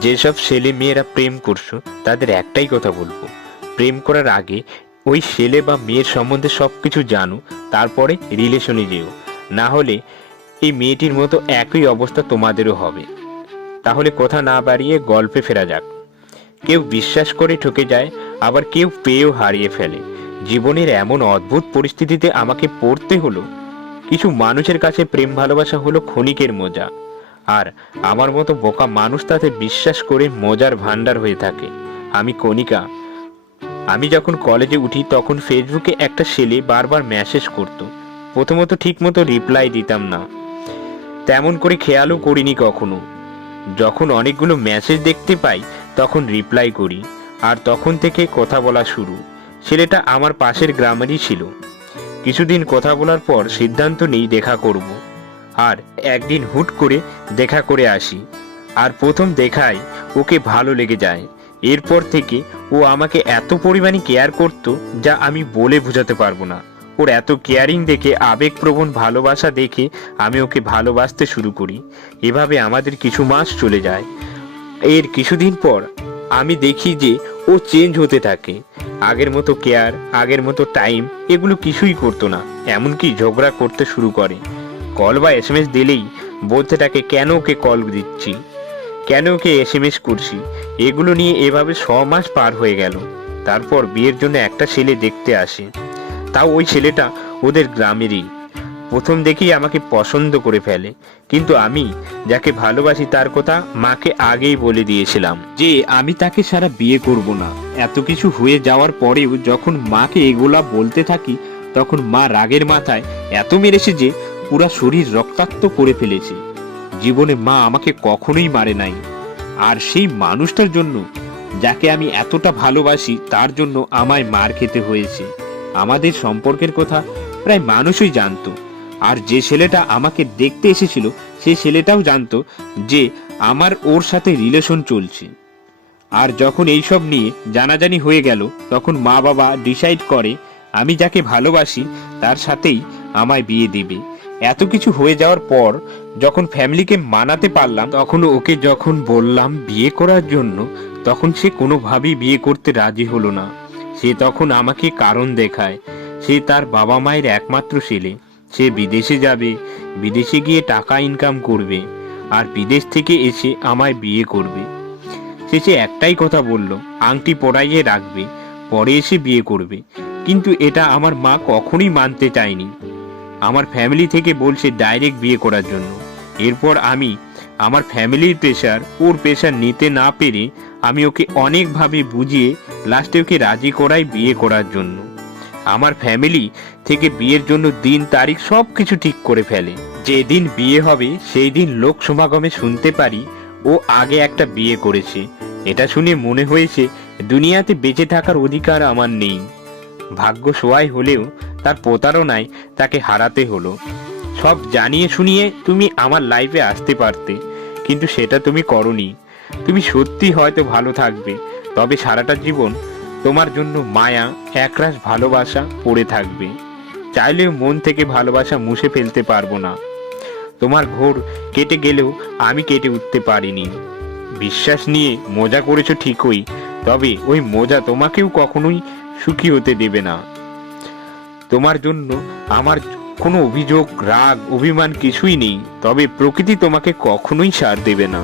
যেসব ছেলে মেয়েরা প্রেম করছ, তাদের একটাই কথা বলব। প্রেম করার আগে ওই ছেলে বা মেয়ের সম্বন্ধে সব কিছু জানো, তারপরে রিলেশনে যেও। না হলে এই মেয়েটির মতো একই অবস্থা তোমাদেরও হবে। তাহলে কথা না বাড়িয়ে গল্পে ফেরা যাক। কেউ বিশ্বাস করে ঠকে যায়, আবার কেউ পেয়েও হারিয়ে ফেলে। জীবনের এমন অদ্ভুত পরিস্থিতিতে আমাকে পড়তে হলো। কিছু মানুষের কাছে প্রেম ভালোবাসা হলো ক্ষণিকের মজা। আর আমার মতো বোকা মানুষ তাতে বিশ্বাস করে মজার ভান্ডার হয়ে থাকে। আমি কণিকা। আমি যখন কলেজে উঠি, তখন ফেসবুকে একটা ছেলে বারবার মেসেজ করতো। প্রথমত ঠিকমতো রিপ্লাই দিতাম না। তেমন করে খেয়ালও করিনি কখনো। যখন অনেকগুলো মেসেজ দেখতে পাই, তখন রিপ্লাই করি। আর তখন থেকে কথা বলা শুরু। ছেলেটা আমার পাশের গ্রামেরই ছিল। কিছুদিন কথা বলার পর সিদ্ধান্ত নেই দেখা করব। আর একদিন হুট করে দেখা করে আসি। আর প্রথম দেখায় ওকে ভালো লেগে যায়। এরপর থেকে ও আমাকে এত পরিমাণে কেয়ার করত যা আমি বলে বোঝাতে পারব না। ওর এত কেয়ারিং দেখে, আবেগপ্রবণ ভালোবাসা দেখে আমি ওকে ভালোবাসতে শুরু করি। এভাবে আমাদের কিছু মাস চলে যায়। এর কিছুদিন পর আমি দেখি যে ও চেঞ্জ হতে থাকে। আগের মতো কেয়ার আগের মতো টাইম এগুলো কিছুই করতো না। এমনকি ঝগড়া করতে শুরু করে। কল বা এস এম এস দিলেই বলতে থাকে কেন ওকে কল দিচ্ছি? কেন ওকে এস এম এস করছি? এগুলো নিয়ে এভাবে ছ মাস পার হয়ে গেল। তারপর বিয়ের জন্য একটা ছেলে দেখতে আসে। তাও ওই ছেলেটা ওদের গ্রামেরই। প্রথম দেখেই আমাকে পছন্দ করে ফেলে। কিন্তু আমি যাকে ভালোবাসি তার কথা মাকে আগেই বলে দিয়েছিলাম। যে আমি তাকে সারা বিয়ে করব না। এত কিছু হয়ে যাওয়ার পরেও যখন মাকে এগুলা বলতে থাকি, তখন মা রাগের মাথায় এত মেরেছে যে পুরা শরীর রক্তাক্ত করে ফেলেছে। জীবনে মা আমাকে কখনোই মারে নাই। আর সেই মানুষটার জন্য, যাকে আমি এতটা ভালোবাসি, তার জন্য আমায় মার খেতে হয়েছে। আমাদের সম্পর্কের কথা প্রায় মানুষই জানতো। আর যে ছেলেটা আমাকে দেখতে এসেছিল, সে ছেলেটাও জানতো যে আমার ওর সাথে রিলেশন চলছে। আর যখন এইসব নিয়ে জানাজানি হয়ে গেল, তখন মা বাবা ডিসাইড করে, আমি যাকে ভালোবাসি, তার সাথেই আমায় বিয়ে দেবে। এত কিছু হয়ে যাওয়ার পর যখন ফ্যামিলিকে মানাতে পারলাম, তখন ওকে যখন বললাম বিয়ে করার জন্য, তখন সে কোনোভাবেই বিয়ে করতে রাজি হলো না। সে তখন আমাকে কারণ দেখায়। সে তার বাবা মায়ের একমাত্র ছেলে। সে বিদেশে যাবে, বিদেশে গিয়ে টাকা ইনকাম করবে আর বিদেশ থেকে এসে আমায় বিয়ে করবে। শেষে একটাই কথা বলল, আংটি পরাইয়ে রাখবে, পরে এসে বিয়ে করবে। কিন্তু এটা আমার মা কখনোই মানতে চায়নি। আমার ফ্যামিলি থেকে বলছে ডাইরেক্ট বিয়ে করার জন্য। এরপর আমি আমার ফ্যামিলির প্রেশার ওর প্রেশার নিতে না পেরে আমি ওকে অনেকভাবে বুঝিয়ে লাস্টে ওকে রাজি করাই বিয়ে করার জন্য। আমার ফ্যামিলি থেকে বিয়ের জন্য দিন, তারিখ সব কিছু ঠিক করে ফেলে। যেদিন বিয়ে হবে সেই দিন লোক সমাগমে শুনতে পারি, ও আগে একটা বিয়ে করেছে। এটা শুনে মনে হয়েছে, দুনিয়াতে বেঁচে থাকার অধিকার আমার নেই। ভাগ্য সোয়াই হলেও তার প্রতারণায় তাকে হারাতে হলো। সব জানিয়ে শুনিয়ে তুমি আমার লাইফে আসতে পারতে, কিন্তু সেটা তুমি করনি। তুমি সত্যি হয়তো ভালো থাকবে, তবে সারাটা জীবন তোমার জন্য মায়া, একরাশ ভালোবাসা পড়ে থাকবে। চাইলেও মন থেকে ভালোবাসা মুছে ফেলতে পারব না। তোমার ঘোর কেটে গেলেও আমি কেটে উঠতে পারিনি। বিশ্বাস নিয়ে মজা করেছ ঠিকই, তবে ওই মজা তোমাকেও কখনোই সুখী হতে দেবে না। তোমার জন্য আমার কোনো অভিযোগ, রাগ, অভিমান কিছুই নেই। তবে প্রকৃতি তোমাকে কখনোই সার দেবে না।